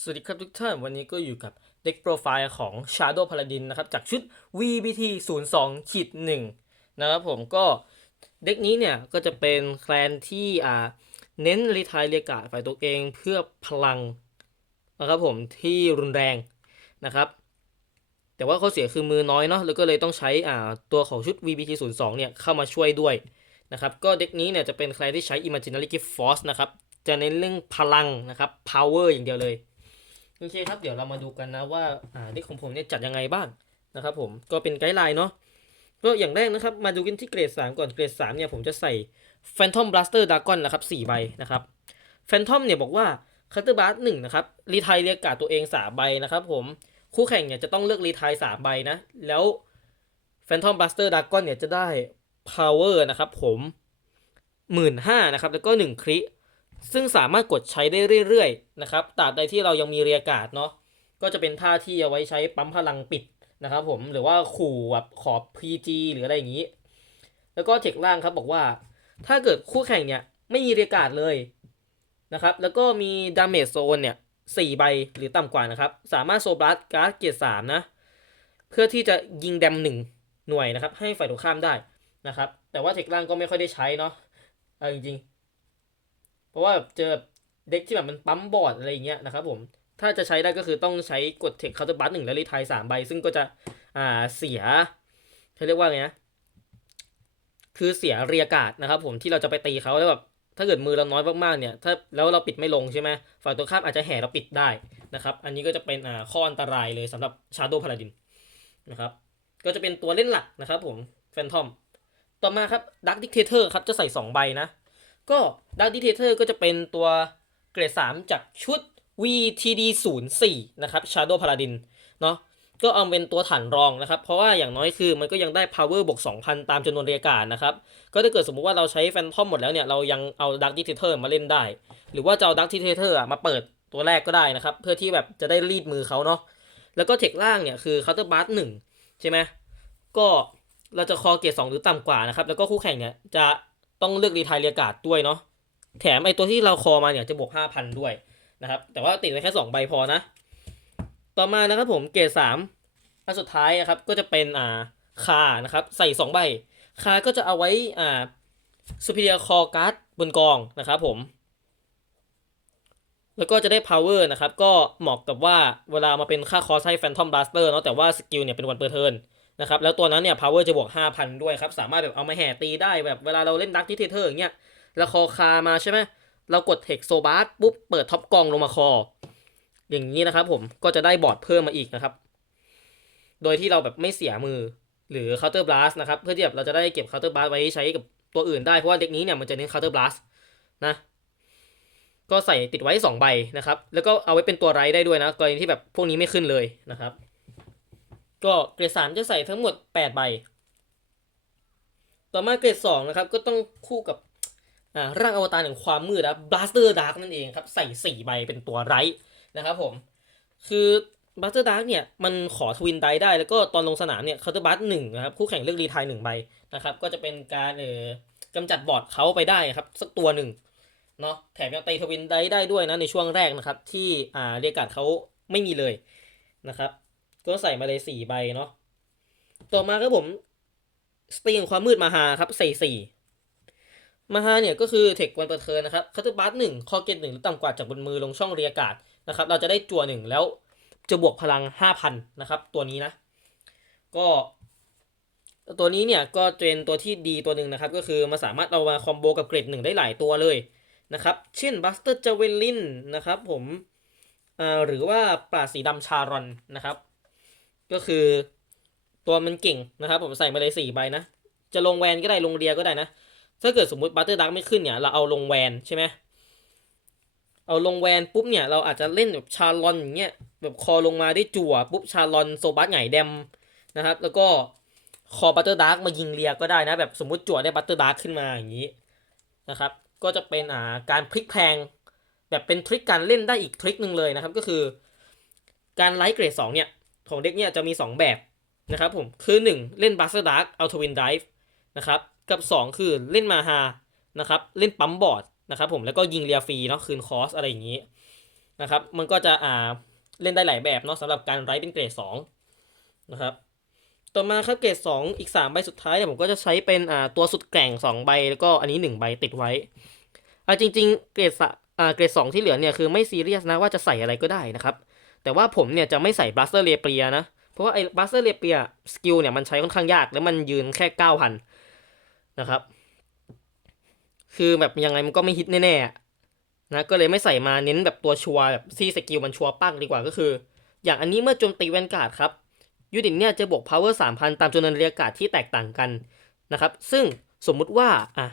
สวัสดีครับทุกท่าน วันนี้ก็อยู่กับเด็กโปรไฟล์ของ Shadow Paladin นะครับ จากชุด VBT 0 2ขีด1นะครับผมก็เด็กนี้เนี่ยก็จะเป็นแคลนที่อ่าเน้นรีทายเรียกาศฝ่ายตัวเองเพื่อพลังนะครับผมที่รุนแรงนะครับ แต่ว่าเข้อเสียคือมือน้อยเนาะแล้วก็เลยต้องใช้อ่าตัวของชุด VBT 0 2เนี่ยเข้ามาช่วยด้วยนะครับก็เด็กนี้เนี่ยจะเป็นแคลนที่ใช้ Imaginary Gift Force นะครับจะเน้นเรื่องพลังนะครับ power อย่างเดียวเลย โอเคครับเดี๋ยวเรามาดูกันนะว่าอ่าเด็กของผมเนี่ยจัดยังไงบ้างนะครับผมก็เป็นไกด์ไลน์เนาะก็อย่างแรกนะครับมาดูกันที่เกรด 3 ก่อนเกรด3เนี่ยผมจะใส่ Phantom Blaster Dragon นะครับ4ใบนะครับ Phantom เนี่ยบอกว่า c u t t e r Blast 1นะครับรีไทยเรียกกาดตัวเอง 3 ใบนะครับผมคู่แข่งเนี่ยจะต้องเลือกรีไทาย3ใบนะแล้ว Phantom Blaster Dragon เนี่ยจะได้ Power นะครับผม 15,000นะครับแล้วก็ 1 คริ ซึ่งสามารถกดใช้ได้เรื่อยๆนะครับตราบใดที่เรายังมีเรียการเนาะก็จะเป็นท่าที่เอาไว้ใช้ปั๊มพลังปิดนะครับผมหรือว่าขู่แบบขอบ PG หรืออะไรอย่างนี้ แล้วก็เทคล่างครับบอกว่า ถ้าเกิดคู่แข่งเนี่ยไม่มีเรียการเลยนะครับแล้วก็มีดาเมจโซนเนี่ยสี่ใบหรือต่ำกว่านะครับ สามารถโซบลัสการ์ดเกียร์สามนะ เพื่อที่จะยิงแดมหนึ่งหน่วยนะครับ ให้ฝ่ายตรงข้ามได้นะครับ แต่ว่าเทคล่างก็ไม่ค่อยได้ใช้เนาะเอาจริงๆ เพราะว่าเจอเด็กที่แบบมันปั๊มบอร์ดอะไรอย่างเงี้ยนะครับผมถ้าจะใช้ได้ก็คือต้องใช้กดเทคเคาน์เตอร์บัสหนึ่งและรีไทายสามใบ ซึ่งก็จะอ่าเสียเขาเรียกว่าไงนะคือเสียเรียกาศนะครับ ผมที่เราจะไปตีเขาแล้วแบบถ้าเกิดมือเราน้อยมากๆเนี่ยถ้าแล้วเราปิดไม่ลงใช่ไหมฝ่ายตรงข้ามอาจจะแห่เราปิดได้นะครับ อันนี้ก็จะเป็นอ่าข้ออันตรายเลยสำหรับ Shadow Paladin นะครับ ก็จะเป็นตัวเล่นหลักนะครับผม Phantom ต่อมาครับ Dark Dictator ครับจะใส่ 2 ใบนะ ก็ Dark Dictator ก็จะเป็นตัวเกรด 3 จากชุด VTD 0 4นะครับ Shadow Paladin เนาะก็เอาเป็นตัวฐานรองนะครับ เพราะว่าอย่างน้อยคือมันก็ยังได้ power บวก 2,000 ตามจำนวนเรียกการนะครับ ก็ถ้าเกิดสมมุติว่าเราใช้ Phantom หมดแล้วเนี่ย เรายังเอา Dark Dictator มาเล่นได้ หรือว่าจะเอา Dark Dictator อะมาเปิดตัวแรกก็ได้นะครับ เพื่อที่แบบจะได้รีดมือเขาเนาะแล้วก็เทคล่างเนี่ยคือ Counter Blast 1ใช่ไหมก็เราจะคอเกรด2หรือต่ำกว่านะครับแล้วก็คู่แข่งเนี่ยจะ ต้องเลือกรีไทายเรียการ์ดด้วยเนาะแถมไอตัวที่เราคอมาเนี่ยจะบวก5,000ด้วยนะครับ แต่ว่าติดไว้แค่2ใบพอนะ ต่อมานะครับผมเกรด3อันสุดท้ายนะครับก็จะเป็นอ่าคานะครับใส่2ใบคาก็จะเอาไว้อ่า superior core card บนกองนะครับผม แล้วก็จะได้ power นะครับ ก็เหมาะกับว่าเวลามาเป็นค่าคอใช้ phantom blaster เนาะแต่ว่าสกิลเนี่ยเป็นวันเปอร์เทิร์น นะครับแล้วตัวนั้นเนี่ย power จะบวก 5,000 ด้วยครับ สามารถแบบเอามาแห่ตีได้แบบเวลาเราเล่นดักที่เทเทอร์อย่างเงี้ยแล้วคอคามาใช่ไหมเรากดเทคโซบาร์ปุ๊บเปิดท็อปกองลงมาคอ อย่างนี้นะครับผมก็จะได้บอร์ดเพิ่มมาอีกนะครับ โดยที่เราแบบไม่เสียมือหรือ counter blast นะครับ เพื่อที่แบบเราจะได้เก็บ counter blast ไว้ใช้กับตัวอื่นได้ เพราะว่าเด็กนี้เนี่ยมันจะเน้น counter blast นะก็ใส่ติดไว้ 2 ใบนะครับ แล้วก็เอาไว้เป็นตัวไรได้ด้วยนะ กรณีที่แบบพวกนี้ไม่ขึ้นเลยนะครับ ก็เกรดสามจะใส่ทั้งหมด8ใบ ต่อมาเกรดสองนะครับก็ต้องคู่กับอ่าร่างอวตารแห่งความมืดนะ Blaster Dark นั่นเองครับ ใส่4ใบเป็นตัวไรนะครับผม คือ Blaster Dark เนี่ยมันขอทวินไดได้ แล้วก็ตอนลงสนามเนี่ยเคาน์เตอร์บัสหนึ่งนะครับคู่แข่งเลือกรีไทายหนึ่งใบนะครับก็จะเป็นการเอ่อกำจัดบอร์ดเขาไปได้ครับ สักตัวหนึ่งเนาะแถมยังตีทวินไดได้ด้วยนะในช่วงแรกนะครับ ที่อ่าเรียกการ์ดเขาไม่มีเลยนะครับ ก็ใส่มาเลยสี่ใบเนาะต่อมาครับผมสตีของความมืดมาหาครับใส่สี่มาฮาเนี่ยก็คือเทควันเปิดเทินนะครับคัตเตอร์บัสหนึ่งคอเกตหนึ่งหรือต่ำกว่าจากบนมือลงช่องเรียกาศนะครับเราจะได้จั่วหนึ่งแล้วจะบวกพลัง5,000นนะครับตัวนี้นะ ก็ตัวนี้เนี่ยก็เป็นตัวที่ดีตัวหนึ่งนะครับ ก็คือมาสามารถเอามาคอมโบกับเกรดหนึ่งได้หลายตัวเลยนะครับ เช่นบัสเตอร์จเวลินนะครับผมหรือว่าปราสีดำชารอนนะครับ ก็คือตัวมันเก่งนะครับ ผมใส่มาเลยสี่ใบนะ จะลงแวนก็ได้ลงเรียก็ได้นะ ถ้าเกิดสมมติบัตเตอร์ดักไม่ขึ้นเนี่ย เราเอาลงแวนใช่ไหมเอาลงแวนปุ๊บเนี่ยเราอาจจะเล่นแบบชาลอนอย่างเงี้ยแบบคอลงมาได้จั่วปุ๊บชาลอนโซบัสไงแดมนะครับ แล้วก็คอบัตเตอร์ดักมายิงเรียก็ได้นะ แบบสมมติจั่วได้บัตเตอร์ดักขึ้นมาอย่างนี้นะครับ ก็จะเป็นอ่าการพลิกแพงแบบเป็นทริคการเล่นได้อีกทริคหนึ่งเลยนะครับ ก็คือ การไลท์เกรดสองเนี่ย ของเด็กเนี่ยจะมี 2 แบบนะครับผมคือ 1 เล่นบัสเตอร์ดักเอาทวินไดฟ์นะครับกับ 2 คือเล่นมาฮานะครับเล่นปั๊มบอร์ดนะครับผมแล้วก็ยิงเรียฟรีเนาะคืนคอสอะไรอย่างนี้นะครับมันก็จะอ่าเล่นได้หลายแบบเนาะสำหรับการไรเป็นเกรดสองนะครับต่อมาครับเกรดสองอีกสามใบสุดท้ายเนี่ยผมก็จะใช้เป็นอ่าตัวสุดแกร่งสองใบแล้วก็อันนี้หนึ่งใบติดไว้อ่าจริง ๆ เกรดสะอ่าเกรดสองที่เหลือเนี่ยคือไม่ซีเรียสนะว่าจะใส่อะไรก็ได้นะครับ แต่ว่าผมเนี่ยจะไม่ใส่บลัสเตอร์เรเปียนะ เพราะว่าไอ้บลัสเตอร์เรเปียสกิลเนี่ยมันใช้ค่อนข้างยากแล้วมันยืนแค่เก้าพันนะครับ คือแบบยังไงมันก็ไม่ฮิตแน่ๆนะก็เลยไม่ใส่มาเน้นแบบตัวชัวแบบที่สกิลมันชัวปังดีกว่าก็คือ อย่างอันนี้เมื่อโจมตีแวนการ์ดครับยูนิตเนี่ยจะบวก power 3,000 ตามจำนวนเรียกาดที่แตกต่างกันนะครับ ซึ่งสมมุติว่าอะ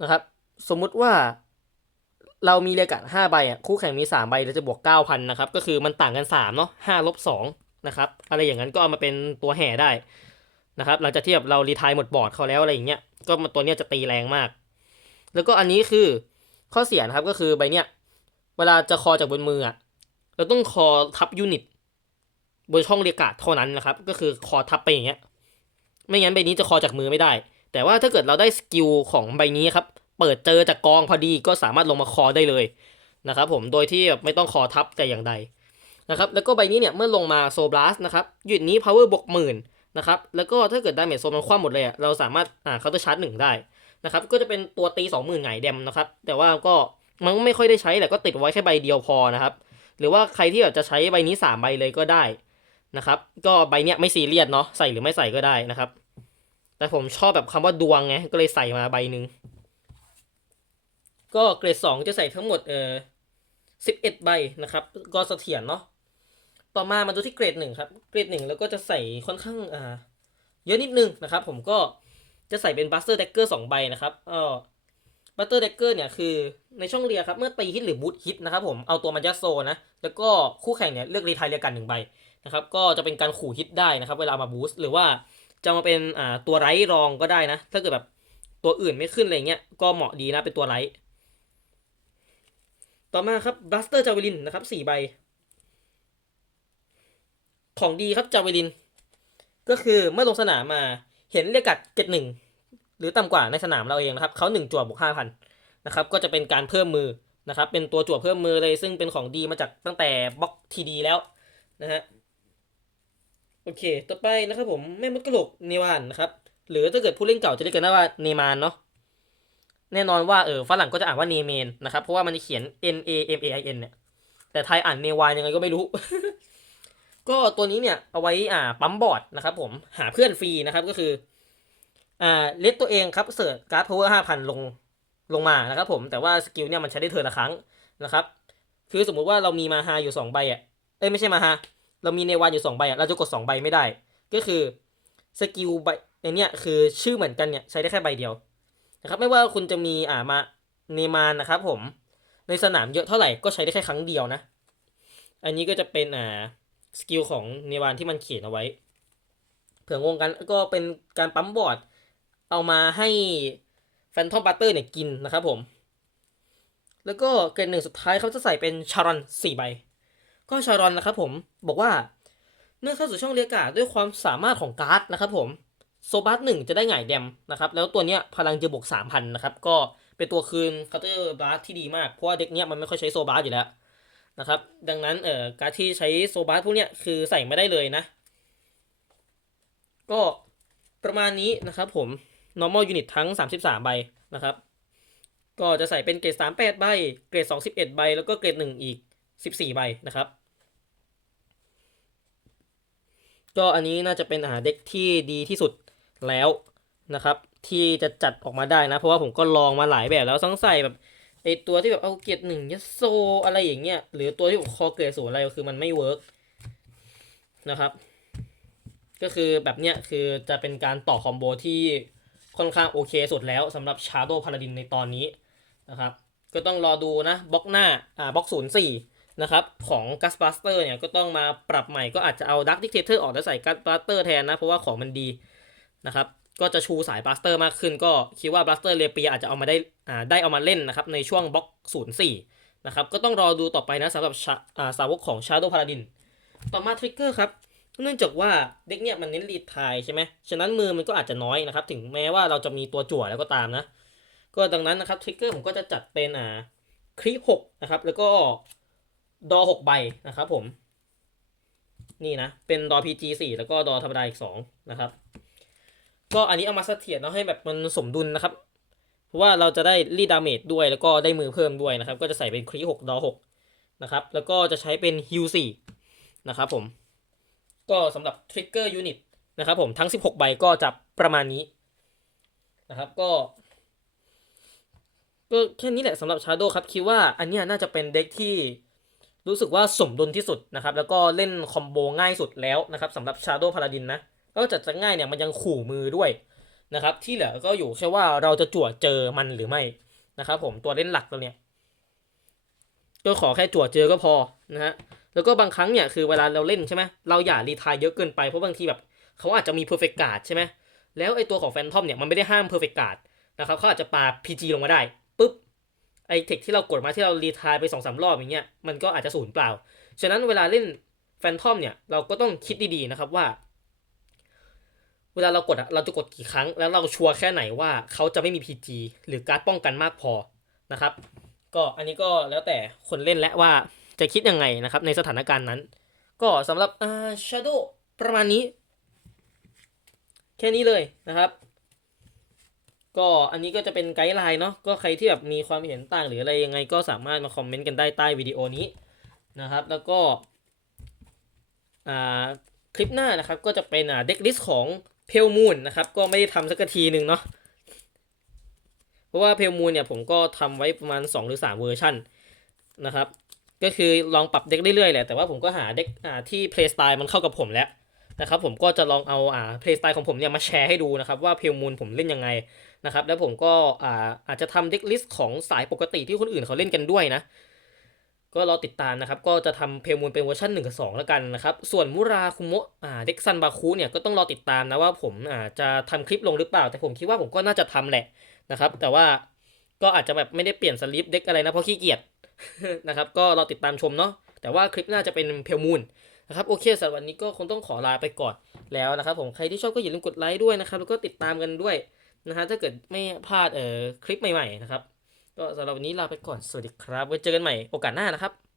นะครับ สมมุติว่า เรามีเรียกการ์ด5ใบอะคู่แข่งมี 3 ใบเราจะบวก 9,000 นะครับ ก็คือมันต่างกัน 3 เนาะ5ลบ2นะครับ อะไรอย่างนั้นก็เอามาเป็นตัวแห่ได้นะครับ หลังจากที่แบบเรารีทายหมดบอร์ดเขาแล้วอะไรอย่างเงี้ย ก็มาตัวเนี้ยจะตีแรงมาก แล้วก็อันนี้คือข้อเสียนะครับก็คือใบเนี้ย เวลาจะคอจากบนมืออะเราต้องคอทับยูนิตบนช่องเรียการ์ดเท่านั้นนะครับ ก็คือคอทับไปอย่างเงี้ย ไม่งั้นใบนี้จะคอจากมือไม่ได้ แต่ว่าถ้าเกิดเราได้สกิลของใบนี้ครับ เปิดเจอจากกองพอดีก็สามารถลงมาคอได้เลยนะครับผมโดยที่แบบไม่ต้องคอทับแต่อย่างใดนะครับแล้วก็ใบนี้เนี่ยเมื่อลงมาโซบลัสนะครับหยูนิตนี้ power บวกหมื่นนะครับแล้วก็ถ้าเกิดดาเมจโซมันคว่ำหมดเลยอะเราสามารถอ่าเคาน์เตอร์ชาร์จหนึ่งได้นะครับก็จะเป็นตัวตีสองหมื่นไงเดมนะครับแต่ว่าก็มันไม่ค่อยได้ใช้แหละก็ติดไว้แค่ใบเดียวพอนะครับหรือว่าใครที่แบบจะใช้ใบนี้สามใบเลยก็ได้นะครับก็ใบเนี้ยไม่ซีเรียสเนาะใส่หรือไม่ใส่ก็ได้นะครับ แต่ผมชอบแบบคำว่าดวงไงก็เลยใส่มาใบหนึ่ง ก็เกรดสองจะใส่ทั้งหมดเอ่อสิบเอ็ดใบนะครับ ก็เสถียรเนาะต่อมามาดูที่เกรดหนึ่งครับ เกรดหนึ่งแล้วก็จะใส่ค่อนข้างอ่าเยอะนิดนึงนะครับ ผมก็จะใส่เป็นบัสเตอร์เดกเกอร์สองใบนะครับเออบัสเตอร์เดกเกอร์เนี่ยคือในช่องเรียครับ เมื่อตีฮิตหรือบูทฮิตนะครับผมเอาตัวมันยัดโซนะ แล้วก็คู่แข่งเนี่ยเลือกรีทายเรียกันหนึ่งใบนะครับก็จะเป็นการขู่ฮิตได้นะครับ เวลามาบูสต์หรือว่าจะมาเป็นอ่าตัวไร้รองก็ได้นะ ถ้าเกิดแบบตัวอื่นไม่ขึ้นอะไรเงี้ยก็เหมาะดีนะเป็นตัวไร้ ต่อมาครับบัสเตอร์จาเวลินนะครับสี่ใบ ของดีครับจาเวลิน ก็คือเมื่อลงสนามมาเห็นเรียกกัดเกตหนึ่งหรือต่ำกว่าในสนามเราเองนะครับเขาหนึ่งจั่วบวกห้าพันนะครับก็จะเป็นการเพิ่มมือนะครับ เป็นตัวจั่วเพิ่มมือเลยซึ่งเป็นของดีมาจากตั้งแต่บล็อกทีดีแล้วนะฮะโอเค ต่อไปนะครับผมแม่มดกระโหลกเนวานนะครับ หรือถ้าเกิดผู้เล่นเก่าจะเรียกกันว่าเนมานเนาะ แน่นอนว่าเออฝรั่งก็จะอ่านว่าเนเมนนะครับเพราะว่ามันจะเขียน N A M A I N เนี่ยแต่ไทยอ่านเนวานยังไงก็ไม่รู้ ก็ตัวนี้เนี่ยเอาไว้อ่าปั๊มบอร์ดนะครับผมหาเพื่อนฟรีนะครับก็คืออ่าเลตตัวเองครับเสิร์ชการ์ดพาวเวอร์ห้าพันลงลงมานะครับผมแต่ว่าสกิลเนี่ยมันใช้ได้เทิร์นละครั้งนะครับคือสมมุติว่าเรามีมาฮาอยู่สองใบอะเอ้ยไม่ใช่มาฮาเรามีเนวานอยู่สองใบอะเราจะกดสองใบไม่ได้ ก็คือสกิลใบในเนี้ยคือชื่อเหมือนกันเนี่ยใช้ได้แค่ใบเดียว นะครับไม่ว่าคุณจะมีอ่ามาเนมานนะครับผมในสนามเยอะเท่าไหร่ก็ใช้ได้แค่ครั้งเดียวนะ อันนี้ก็จะเป็นอ่าสกิลของเนวานที่มันเขียนเอาไว้ เผื่องงกันก็เป็นการปั๊มบอร์ด เอามาให้แฟนทอมบัตเตอร์เนี่ยกินนะครับผม แล้วก็เกรดหนึ่งสุดท้ายเขาจะใส่เป็นชารอนสี่ใบ ก็ชารอนนะครับผมบอกว่าเมื่อเข้าสู่ช่องเรียการ์ดด้วยความสามารถของการ์ดนะครับผม โซบัสหนึ่งจะได้หงายแดมนะครับแล้วตัวเนี้ยพลังจะบวกสามพันนะครับก็เป็นตัวคืนคาร์เตอร์บาสที่ดีมากเพราะว่าเด็กเนี้ยมันไม่ค่อยใช้โซบัสอยู่แล้วนะครับดังนั้นเอ่อการที่ใช้โซบัสพวกเนี้ยคือใส่ไม่ได้เลยนะ ก็ประมาณนี้นะครับผม normal unit ทั้ง 33 ใบนะครับ ก็จะใส่เป็นเกรด3 8 ใบ เกรด2 11 ใบ แล้วก็เกรด 1 อีก 14 ใบนะครับ ก็อันนี้น่าจะเป็นอาหารเด็กที่ดีที่สุด แล้วนะครับ ที่จะจัดออกมาได้นะ เพราะว่าผมก็ลองมาหลายแบบแล้วต้องใส่แบบไอตัวที่แบบเอาเกียรดหนึ่งยัดโซอะไรอย่างเงี้ยหรือตัวที่แบบคอเกียรดศูนย์อะไรคือมันไม่เวิร์กนะครับ ก็คือแบบเนี้ยคือจะเป็นการต่อคอมโบที่ค่อนข้างโอเคสุดแล้วสำหรับ Shadow Paladin ในตอนนี้นะครับก็ต้องรอดูนะบล็อกหน้าอ่าบล็อกศูนย์สี่นะครับของ g a s b u s t e r เนี่ยก็ต้องมาปรับใหม่ก็อาจจะเอา Dark Dictator ออกแล้วใส่ g a s b u s t e r แทนนะ เพราะว่าของมันดี นะครับก็จะชูสาย Blaster มากขึ้น ก็คิดว่า Blaster เรเปียอาจจะเอามาได้อ่าได้เอามาเล่นนะครับในช่วงบล็อกศูนย์สี่นะครับก็ต้องรอดูต่อไปนะสำหรับอ่าสาวกของ Shadow Paladin ต่อมาทริกเกอร์ครับ เนื่องจากว่าเด็กเนี่ยมันเน้นรีดทายใช่ไหมฉะนั้นมือมันก็อาจจะน้อยนะครับ ถึงแม้ว่าเราจะมีตัวจั่วแล้วก็ตามนะ ก็ดังนั้นนะครับทริกเกอร์ผมก็จะจัดเป็นอ่าคลิหกนะครับแล้วก็ดอหกใบนะครับผม นี่นะ เป็นดอ PG สี่แล้วก็ดอธรรมดาอีกสองนะครับ ก็อันนี้เอามาเสถียรเนาะให้แบบมันสมดุลนะครับ เพราะว่าเราจะได้รีดาเมจด้วยแล้วก็ได้มือเพิ่มด้วยนะครับ ก็จะใส่เป็นครีหกดอหกนะครับ แล้วก็จะใช้เป็นฮิวสี่นะครับผม ก็สำหรับทริกเกอร์ยูนิตนะครับผมทั้ง 16 ใบก็จะประมาณนี้นะครับก็ก็แค่นี้แหละสำหรับชาโดครับคิดว่าอันนี้น่าจะเป็นเด็กที่รู้สึกว่าสมดุลที่สุดนะครับ แล้วก็เล่นคอมโบง่ายสุดแล้วนะครับสำหรับชาโดพา a าดินนะ ก็จะจะง่ายเนี่ยมันยังขู่มือด้วยนะครับ ที่เหลือก็อยู่แค่ว่าเราจะจั่วเจอมันหรือไม่นะครับ ผมตัวเล่นหลักตัวเนี้ยก็ขอแค่จั่วเจอก็พอนะฮะแล้วก็บางครั้งเนี่ยคือเวลาเราเล่นใช่ไหมเราอย่ารีทายเยอะเกินไปเพราะบางทีแบบเขาอาจจะมี perfect guard ใช่ไหมแล้วไอตัวของแฟนทอมเนี่ยมันไม่ได้ห้าม perfect guard นะครับเขาอาจจะปา PG ลงมาได้ปุ๊บไอเทคที่เรากดมาที่เรารีทายไปสองสามรอบอย่างเงี้ยมันก็อาจจะสูญเปล่า ฉะนั้นเวลาเล่นแฟนทอมเนี่ยเราก็ต้องคิดดีๆนะครับว่า เวลาเรากดอะเราจะกดกี่ครั้ง แล้วเราชัวร์แค่ไหนว่าเขาจะไม่มี PG หรือการ์ดป้องกันมากพอนะครับ ก็อันนี้ก็แล้วแต่คนเล่นและว่าจะคิดยังไงนะครับในสถานการณ์นั้น ก็สำหรับอ่า Shadow ประมาณนี้ แค่นี้เลยนะครับ ก็อันนี้ก็จะเป็นไกด์ไลน์เนาะก็ใครที่แบบมีความเห็นต่างหรืออะไรยังไงก็สามารถมาคอมเมนต์กันได้ใต้วิดีโอนี้นะครับ แล้วก็อ่าคลิปหน้านะครับก็จะเป็นอ่าเด็กลิสของ เพลมูนนะครับ ก็ไม่ได้ทำสักทีหนึ่งเนาะเพราะว่าเพลมูนเนี่ยผมก็ทำไว้ประมาณ 2 หรือ 3 เวอร์ชันนะครับ ก็คือลองปรับเด็กเรื่อยๆแหละแต่ว่าผมก็หาเด็กที่เพลย์สไตล์มันเข้ากับผมแล้วนะครับผมก็จะลองเอาอ่าเพลย์สไตล์ของผมเนี่ยมาแชร์ให้ดูนะครับว่าเพลมูนผมเล่นยังไงนะครับแล้วผมก็อ่าอาจจะทำเด็กลิสต์ของสายปกติที่คนอื่นเขาเล่นกันด้วยนะ ก็รอติดตามนะครับ ก็จะทำเพลมูลเป็นเวอร์ชัน1กับ2แล้วกันนะครับ ส่วนมุราคุโมะอ่าเด็กซันบาคุเนี่ยก็ต้องรอติดตามนะว่าผมอ่าจะทำคลิปลงหรือเปล่า แต่ผมคิดว่าผมก็น่าจะทำแหละนะครับ แต่ว่าก็อาจจะแบบไม่ได้เปลี่ยนสลิปเด็กอะไรนะเพราะขี้เกียจนะครับ ก็รอติดตามชมเนาะ แต่ว่าคลิปน่าจะเป็นเพลมูลนะครับ โอเคสำหรับวันนี้ก็คงต้องขอลาไปก่อนแล้วนะครับ ผม ใครที่ชอบก็อย่าลืมกดไลค์ด้วยนะครับ แล้วก็ติดตามกันด้วยนะฮะ ถ้าเกิดไม่พลาดเอ่อคลิปใหม่ๆนะครับ ก็สำหรับวันนี้ลาไปก่อน สวัสดีครับ ไว้เจอกันใหม่โอกาสหน้านะครับ